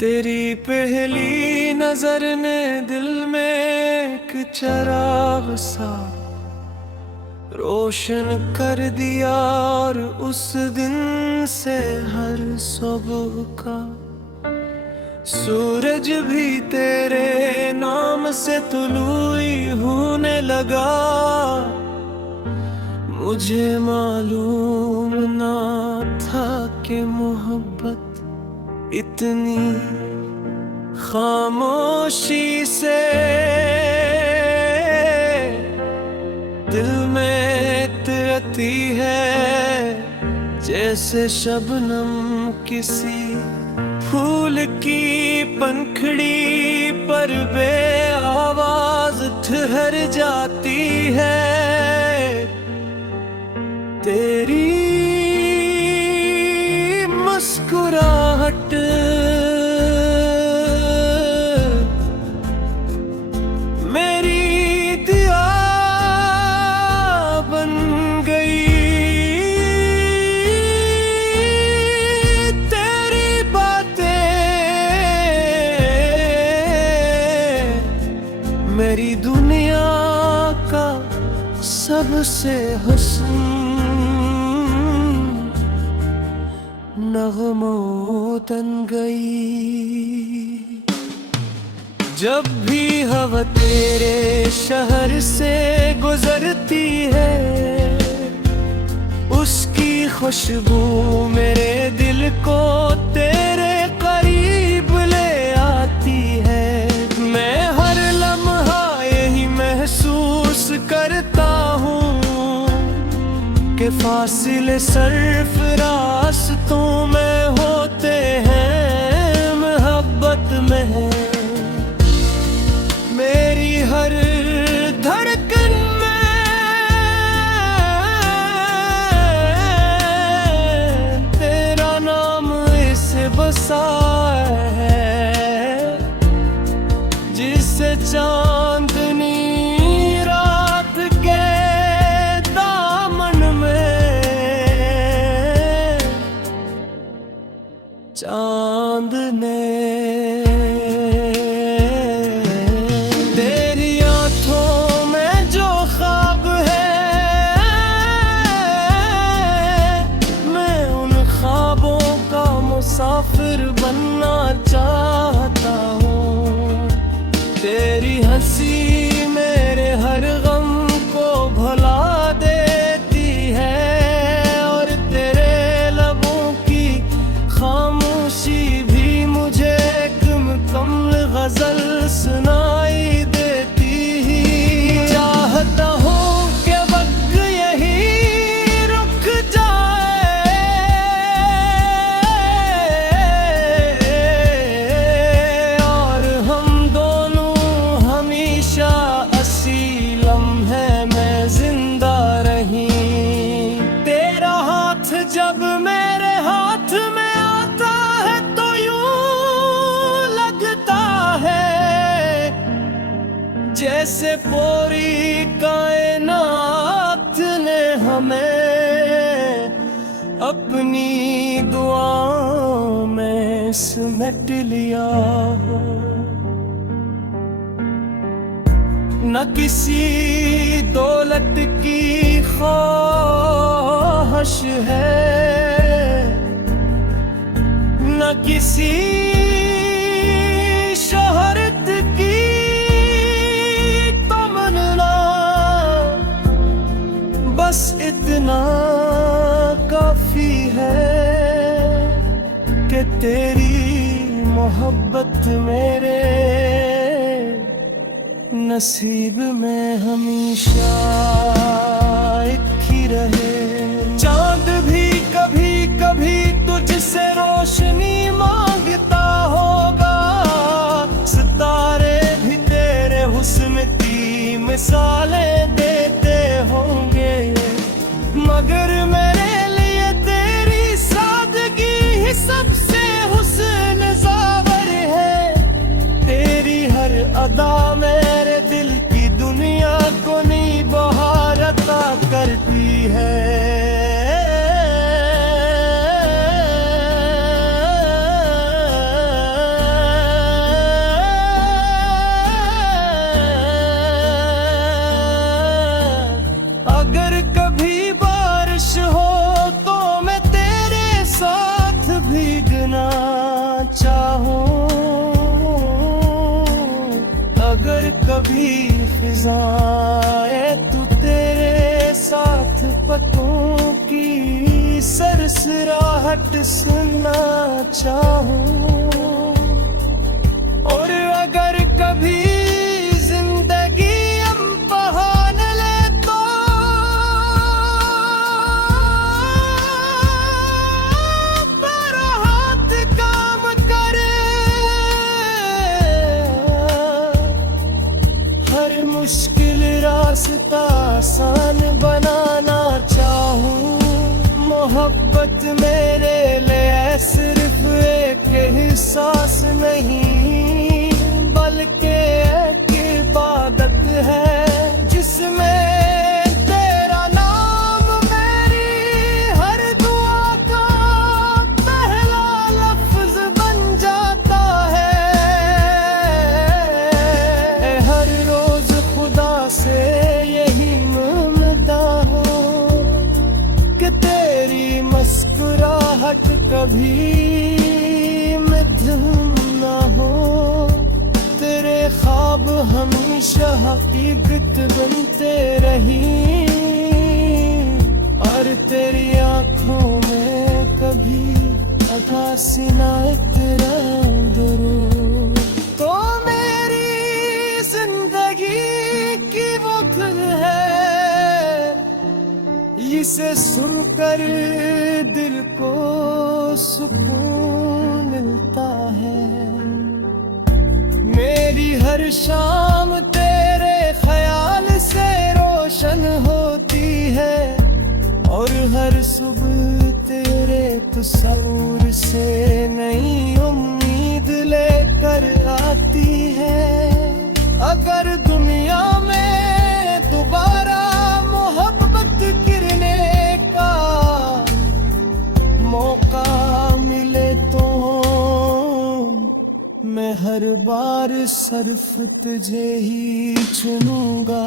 तेरी पहली नजर ने दिल में एक चिराग सा रोशन कर दिया, और उस दिन से हर सुबह का सूरज भी तेरे नाम से तुलुई होने लगा। मुझे मालूम ना था कि मोहब्बत इतनी खामोशी से दिल में उतरती है, जैसे शबनम किसी फूल की पंखड़ी पर बेआवाज ठहर जाती है। तेरी मुस्कुराहट मेरी दिया बन गई। तेरी बातें मेरी दुनिया का सबसे हुस्न नगमों तन गई। जब भी हवा तेरे शहर से गुजरती है, उसकी खुशबू मेरे दिल को तेरे करीब ले आती है। मैं हर लम्हा यही महसूस करता हूँ के फासिले सरफरास्तों में होते हैं मोहब्बत में। मेरी हर धड़कन में तेरा नाम इसे बसा है, जिससे चांदनी रात के चांद ने तेरी आंखों में जो ख्वाब है, मैं उन ख्वाबों का मुसाफिर बनना चाहता हूँ। तेरी हंसी मेरे हर गम को भुला देती है, और तेरे लबों की खामोशी भी मुझे एक मुकम्मल गजल सुनाई देती ही। चाहता हूँ कि वक्त यही रुक जाए, और हम दोनों हमेशा अस्सी लम्हे में जिंदा रहीं। तेरा हाथ जब मेरे हाथ में जैसे पूरी कायनात ने हमें अपनी दुआओं में समेट लिया हो। न किसी दौलत की ख्वाहिश है, न किसी शोहरत की बस इतना काफी है कि तेरी मोहब्बत मेरे नसीब में हमेशा एक ही रहे। चांद भी कभी कभी तुझसे रोशनी मांगता होगा, सितारे भी तेरे हुस्न की मिसालें देते होंगे, मगर मेरे लिए तेरी सादगी ही सबसे हुस्न ज़ावर है। तेरी हर अदा मेरे दिल की दुनिया को नई बहार अता करती है। मुस्कुराहट सुनना चाहूं। और अगर कभी जिंदगी इम्तिहान ले तो मेरा हाथ काम करे। हर मुश्किल रास्ता आसान बनाना चाहूं। मोहब्बत मेरे लिए सिर्फ एक एहसास नहीं, बल्कि एक इबादत है जिसमें तेरा नाम मेरी हर दुआ का पहला लफ्ज बन जाता है। हर रोज खुदा से यही मांगता हूँ कि तेरी मुस्कुराहट कभी मिथ्या ना हो। तेरे ख्वाब हमेशा हकीकत बनते रही, और तेरी आंखों में कभी उदासी ना जरूर। तो मेरी जिंदगी की वो खुद है, इसे सुनकर दिल को सुकून मिलता है। मेरी हर शाम तेरे ख्याल से रोशन होती है, और हर सुबह तेरे तस्वीर से नई उम्मीद लेकर आती है। अगर दुनिया में दोबारा मोहब्बत गिरने का मौका मिले तो मैं हर बार सिर्फ तुझे ही चुनूंगा।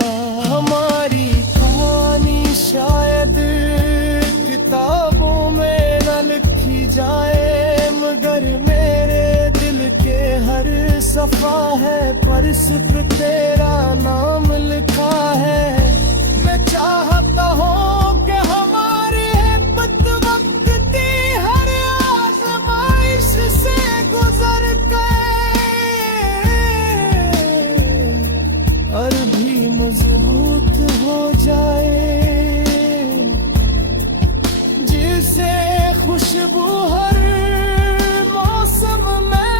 हमारी कहानी शायद किताबों में न लिखी जाए, मगर मेरे दिल के हर सफा है पर सिर्फ तेरा नाम लिखा है। मैं चाहता हूँ कि हमारी हिब्बत वक्त की हर आज़माइश से गुजर गए, और भी मजबूत हो जाए, जिसे खुशबू हर मौसम में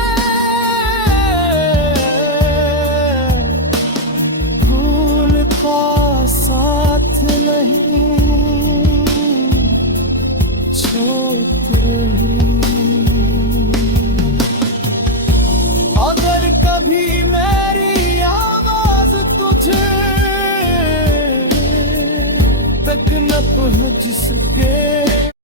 फूल का साथ नहीं छोड़ते। अगर कभी मेरी आवाज तुझे तक न पहुंच सके